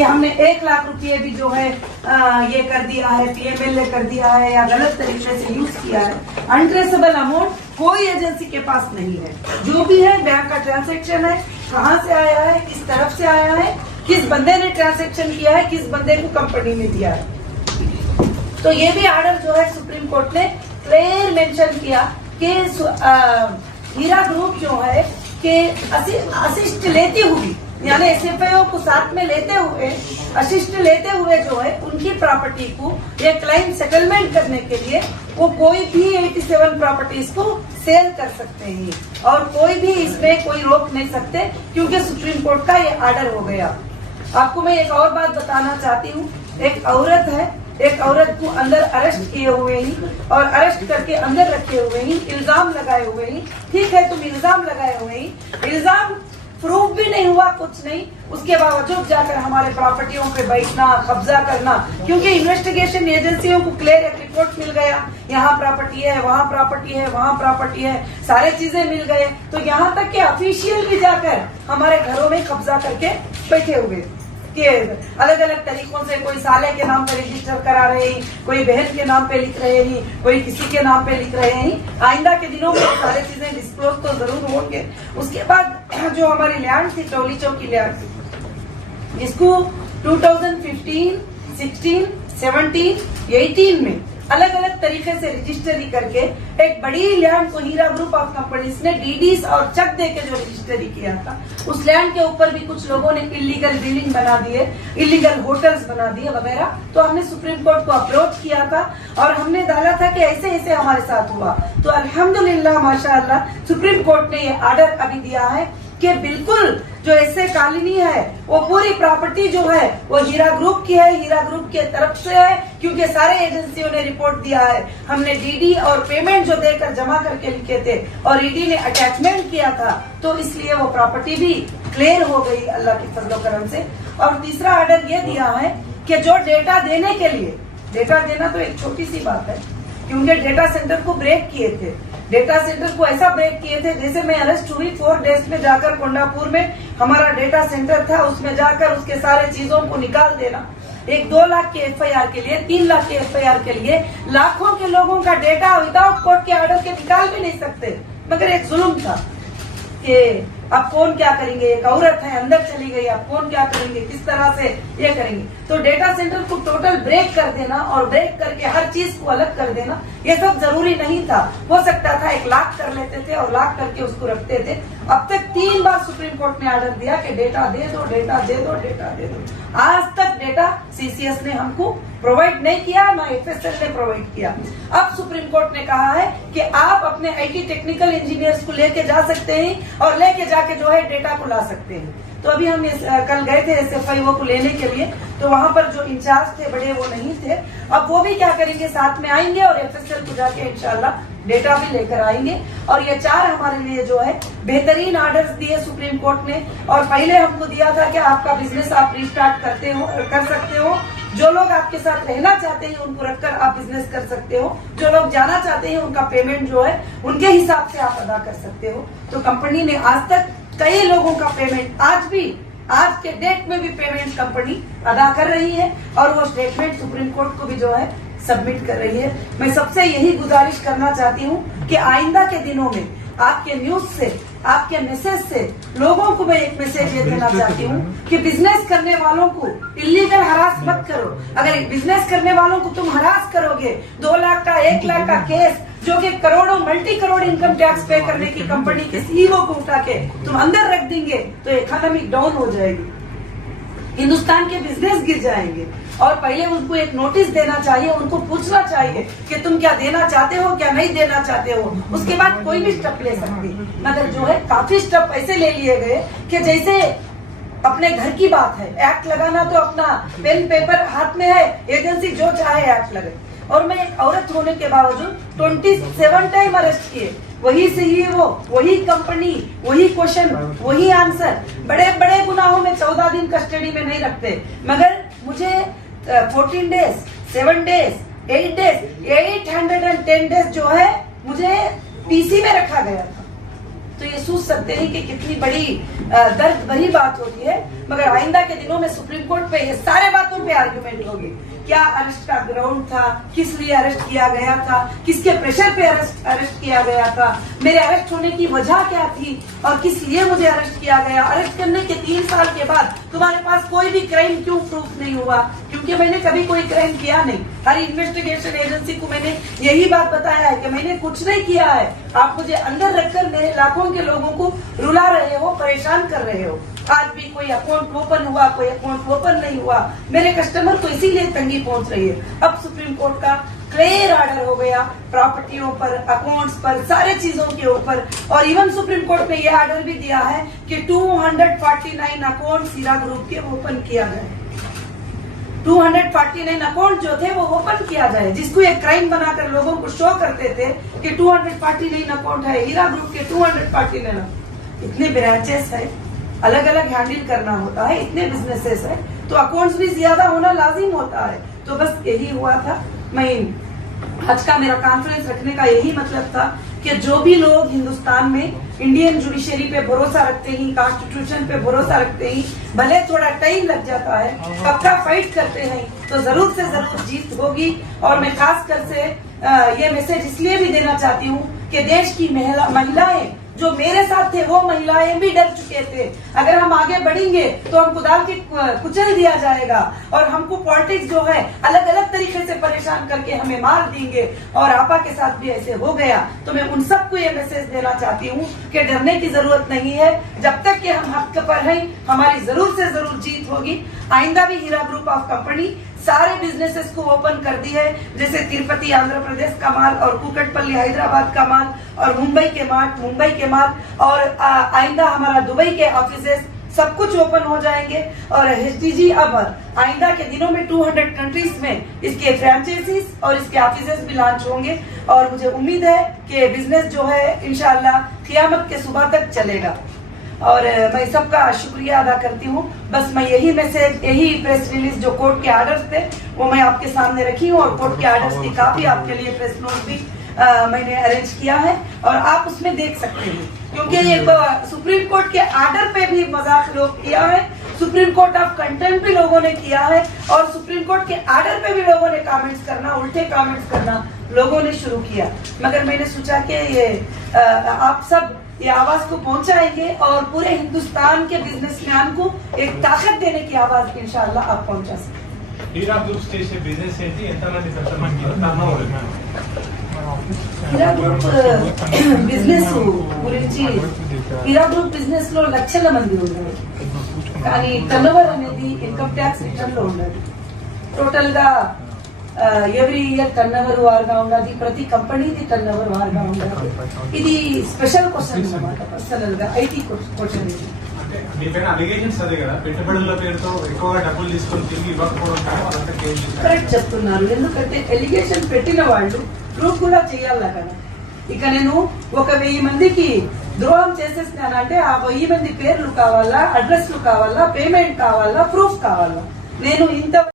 कि हमने 1 लाख रुपये भी जो है ये कर दिया है, PMLA कर दिया है या गलत तरीके से यूज किया है। अनट्रेसेबल अमाउंट कोई एजेंसी के पास नहीं है। जो भी है बैंक का ट्रांजैक्शन है, कहाँ से आया है, किस तरफ से आया है, किस बंदे ने ट्रांजैक्शन किया है, किस बंदे को कंपनी ने दिया है। तो ये भी ऑर्डर जो है सुप्रीम कोर्ट ने क्लियर मेंशन किया कि हीरा ग्रुप जो है कि असिस्ट लेती हुई, यानी SFIO को साथ में लेते हुए, असिस्ट लेते हुए जो है उनकी प्रॉपर्टी को ये क्लाइम सेटलमेंट करने के लिए वो कोई भी 87 प्रॉपर्टीज को सेल कर सकते हैं और कोई भी इसमें कोई रोक नहीं सकते, क्योंकि सुप्रीम कोर्ट का ये ऑर्डर हो गया। आपको मैं एक और बात बताना चाहती हूँ। एक औरत है, एक औरत को अंदर अरेस्ट किए हुए ही और अरेस्ट करके अंदर रखे हुए ही, इल्जाम लगाए हुए ही। ठीक है, तुम इल्जाम लगाए हुए ही, इल्जाम प्रूफ भी नहीं हुआ, कुछ नहीं, उसके बावजूद जाकर हमारे प्रॉपर्टियों पे बैठना, कब्जा करना, क्योंकि इन्वेस्टिगेशन एजेंसियों को क्लियर एक रिपोर्ट मिल गया, यहाँ प्रॉपर्टी है, वहाँ प्रॉपर्टी है, वहाँ प्रॉपर्टी है, सारे चीजें मिल गए। तो यहाँ तक कि ऑफिशियल भी जाकर हमारे घरों में कब्जा करके बैठे हुए कि अलग अलग तरीकों से, कोई साले के नाम पे रजिस्टर करा रहे हैं, कोई बहन के नाम पे लिख रहे हैं, कोई किसी के नाम पे लिख रहे हैं। आइंदा के दिनों में सारी चीजें डिस्क्लोज तो जरूर होंगे। उसके बाद जो हमारी लैंड थी, टोली चौक की लैंड थी, जिसको 2015, 16, 17, 18 में अलग अलग तरीके से रजिस्ट्री करके एक बड़ी लैंड को हीरा ग्रुप ऑफ कंपनीज ने डीडीज और चेक दे के जो रजिस्ट्री किया था, उस लैंड के ऊपर भी कुछ लोगों ने इलीगल बिल्डिंग बना दिए, इलीगल होटल्स बना दिए वगैरह। तो हमने सुप्रीम कोर्ट को अप्रोच किया था और हमने डाला था कि ऐसे ऐसे हमारे साथ हुआ। तो अल्हम्दुलिल्लाह माशाअल्लाह सुप्रीम कोर्ट ने ये ऑर्डर अभी दिया है कि बिल्कुल जो ऐसे कॉलोनी है वो पूरी प्रॉपर्टी जो है वो हीरा ग्रुप की है, हीरा ग्रुप के तरफ से है, क्योंकि सारे एजेंसियों ने रिपोर्ट दिया है। हमने डीडी और पेमेंट जो देकर जमा करके लिखे थे और ईडी ने अटैचमेंट किया था, तो इसलिए वो प्रॉपर्टी भी क्लियर हो गई अल्लाह की फजलो करम से। और तीसरा ऑर्डर ये दिया है कि जो डेटा देने के लिए, डेटा देना तो एक छोटी सी बात है, क्योंकि डेटा सेंटर को ब्रेक किए थे, डेटा सेंटर को ऐसा ब्रेक किए थे जैसे मैं अरेस्ट हुई 4 डेज में जाकर कोंडापुर में हमारा डेटा सेंटर था, उसमें जाकर उसके सारे चीजों को निकाल देना। 1-2 लाख के FIR के लिए, 3 लाख के FIR के लिए लाखों के लोगों का डेटा विदाउट कोर्ट के ऑर्डर के निकाल भी नहीं सकते। मगर एक जुल्म था कि अब कौन क्या करेंगे, एक औरत है अंदर चली गई, अब कौन क्या करेंगे, किस तरह से ये करेंगे। तो डेटा सेंटर को टोटल ब्रेक कर देना और ब्रेक करके हर चीज को अलग कर देना, ये सब जरूरी नहीं था। हो सकता था 1 लाख कर लेते थे और लाख करके उसको रखते थे। अब तक 3 बार सुप्रीम कोर्ट ने ऑर्डर दिया कि डेटा दे दो, डेटा दे दो, डेटा दे दो। आज तक डेटा CCS ने हमको प्रोवाइड नहीं किया, ना FSL ने प्रोवाइड किया। अब सुप्रीम कोर्ट ने कहा है कि आप अपने IT टेक्निकल इंजीनियर्स को लेके जा सकते हैं और लेके जाके जो है डेटा को ला सकते हैं। तो अभी हम कल गए थे SFIO को लेने के लिए, तो वहां पर जो इंचार्ज थे बड़े वो नहीं थे। अब वो भी क्या करेंगे, साथ में आएंगे और FSL को जाके इंशाल्लाह डेटा भी लेकर आएंगे। और ये 4 हमारे लिए जो है बेहतरीन ऑर्डर्स दिए सुप्रीम कोर्ट ने। और पहले हमको दिया था कि आपका बिजनेस आप रिस्टार्ट कर सकते हो, जो लोग आपके साथ रहना चाहते हैं उनको रखकर आप बिजनेस कर सकते हो, जो लोग जाना चाहते हैं उनका पेमेंट जो है उनके हिसाब से आप अदा कर सकते हो। तो कंपनी ने आज तक कई लोगों का पेमेंट, आज के डेट में भी पेमेंट कंपनी अदा कर रही है और वो स्टेटमेंट सुप्रीम कोर्ट को भी जो है सबमिट कर रही है। मैं सबसे यही गुजारिश करना चाहती हूँ कि आइंदा के दिनों में आपके न्यूज से, आपके मैसेज से लोगों को मैं एक मैसेज ये देना चाहती हूँ कि बिजनेस करने वालों को इलीगल हरास मत करो। अगर बिजनेस करने वालों को तुम हरास करोगे, 2 लाख का 1 लाख का केस जो कि करोड़ों मल्टी करोड़ इनकम टैक्स पे करने की कंपनी के CEO को उठा के तुम अंदर रख देंगे तो इकोनॉमी डाउन हो जाएगी, हिंदुस्तान के बिजनेस गिर जाएंगे। और पहले उनको एक नोटिस देना चाहिए, उनको पूछना चाहिए कि तुम क्या देना चाहते हो, क्या नहीं देना चाहते हो, उसके बाद कोई भी स्टेप ले सकती। मगर जो है काफी स्टेप ऐसे ले लिए गए कि जैसे अपने घर की बात है। एक्ट लगाना तो अपना पेन पेपर हाथ में है, एजेंसी जो चाहे एक्ट लगे। और मैं एक औरत होने के बावजूद 27 टाइम अरेस्ट किए, वही CEO, वही कंपनी, वही क्वेश्चन, वही आंसर। बड़े बड़े गुनाहों में 14 दिन कस्टडी में नहीं रखते, मगर मुझे 14 डेज, 7 डेज, 8 डेज, 810 डेज जो है मुझे PC में रखा गया था। तो ये सोच सकते हैं कि कितनी बड़ी दर्द भरी बात होती है। मगर आइंदा के दिनों में सुप्रीम कोर्ट पे ये सारे बातों पे आर्गुमेंट होगी। क्या अरेस्ट का ग्राउंड था, किस लिए अरेस्ट किया गया था, किसके प्रेशर पे अरेस्ट किया गया था, मेरे अरेस्ट होने की वजह क्या थी और किस लिए मुझे अरेस्ट किया गया। अरेस्ट करने के 3 साल के बाद तुम्हारे पास कोई भी क्राइम क्यों प्रूफ नहीं हुआ? क्योंकि मैंने कभी कोई क्राइम किया नहीं। हर इन्वेस्टिगेशन एजेंसी को मैंने यही बात बताया है कि मैंने कुछ नहीं किया है। आप मुझे अंदर रखकर मेरे लाखों के लोगों को रुला रहे हो, परेशान कर रहे हो। आज भी कोई अकाउंट ओपन हुआ, कोई अकाउंट ओपन नहीं हुआ, मेरे कस्टमर को इसीलिए तंगी पहुंच रही है। अब सुप्रीम कोर्ट का क्लियर ऑर्डर हो गया प्रॉपर्टियों पर, अकाउंट्स पर, सारे चीजों के ऊपर। और इवन सुप्रीम कोर्ट ने यह ऑर्डर भी दिया है कि 249 अकाउंट हीरा ग्रुप के ओपन किया जाए। 249 अकाउंट जो थे वो ओपन किया जाए, जिसको एक क्राइम बनाकर लोगों को शो करते थे कि 249 अकाउंट है हीरा ग्रुप के। 249 इतने ब्रांचेस है, अलग अलग हैंडल करना होता है, इतने बिजनेसेस है, तो अकाउंट्स भी ज्यादा होना लाजिम होता है। तो बस यही हुआ था। मैं आज का मेरा कॉन्फ्रेंस रखने का यही मतलब था कि जो भी लोग हिंदुस्तान में इंडियन जुडिशरी पे भरोसा रखते हैं, कॉन्स्टिट्यूशन पे भरोसा रखते हैं, भले थोड़ा टाइम लग जाता है, पक्का फाइट करते हैं, तो जरूर से जरूर जीत होगी। और मैं खासकर से ये मैसेज इसलिए भी देना चाहती हूँ कि देश की महिलाएं जो मेरे साथ थे वो महिलाएं भी डर चुके थे। अगर हम आगे बढ़ेंगे तो हमको डाल के कुचल दिया जाएगा और हमको पॉलिटिक्स जो है अलग अलग तरीके से परेशान करके हमें मार देंगे। और आपा के साथ भी ऐसे हो गया। तो मैं उन सबको ये मैसेज देना चाहती हूँ कि डरने की जरूरत नहीं है। जब तक कि हम हक पर हैं, हमारी जरूर से जरूर जीत होगी। आइंदा भी हीरा ग्रुप ऑफ कंपनी सारे बिजनेसेस को ओपन कर दी है, जैसे तिरुपति आंध्र प्रदेश का माल और कुकटपल्ली हैदराबाद का माल और मुंबई के माल और आइंदा हमारा दुबई के ऑफिसेस सब कुछ ओपन हो जाएंगे। और एचडीजी अब आइंदा के दिनों में 200 कंट्रीज में इसके फ्रेंचाइजीज और इसके ऑफिसेस भी लॉन्च होंगे। और मुझे उम्मीद है कि बिजनेस जो है इंशाल्लाह क़यामत के सुबह तक चलेगा। और मैं सबका शुक्रिया अदा करती हूँ। बस मैं यही मैसेज, यही प्रेस रिलीज जो कोर्ट के ऑर्डर्स थे वो मैं आपके सामने रखी हूँ और कोर्ट के ऑर्डर्स की कापी आपके लिए प्रेस नोट भी मैंने अरेंज किया है और आप उसमें देख सकते हैं। क्योंकि ये सुप्रीम कोर्ट के ऑर्डर पे भी मजाक लोग किया है, सुप्रीम कोर्ट ऑफ कंटेम्प्ट भी लोगों ने किया है और सुप्रीम कोर्ट के ऑर्डर पे भी लोगों ने कमेंट्स करना, उल्टे कमेंट्स करना लोगों ने शुरू किया। मगर मैंने सोचा कि ये आप सब ये आवाज को पहुंचाएंगे और पूरे हिंदुस्तान के बिजनेसमैन को एक ताकत देने की आवाज इंशाल्लाह आप पहुंचा सकते। हीरा ग्रुप చేసే బిజినెస్ ఏంటి, ఎంతమంది కస్టమర్లు టర్నోవర్? हीरा ग्रुप బిజినెస్ గురించి हीरा ग्रुप బిజినెస్ లో లక్షల మంది ఉన్నారు, కానీ టర్నోవర్ అనేది ఇన్కమ్ ట్యాక్స్ రిటర్న్ లో ఉన్నది. టోటల్ గా ఎవ్రీ ఇయర్ టర్నోవర్ వారుగా ఉన్నది, ప్రతి కంపెనీది టర్నోవర్ వారుగా ఉన్నది. ఇది స్పెషల్ క్వశ్చన్ అన్నమాట, పర్సనల్ గా ఐటీ క్వశ్చన్. ఇది మీపైన అలిగేషన్స్ అదే కదా, పెట్టుబడుల పేరుతో ఎక్కువగా డబ్బులు తీసుకొని తిరిగి ఇవ్వకపోవడం కానీ అదంతా కేసు కరెక్ట్ చెప్తున్నారు. ఎందుకంటే ఎలిగేషన్ పెట్టిన వాళ్ళు ప్రూఫ్ కూడా చేయాలా కదా. ఇక నేను 1000 మందికి ద్రోహం చేసేసినానంటే ఆ 1000 మంది పేర్లు కావాలా, అడ్రస్లు కావాలా, పేమెంట్ కావాలా, ప్రూఫ్ కావాలా. నేను ఇంత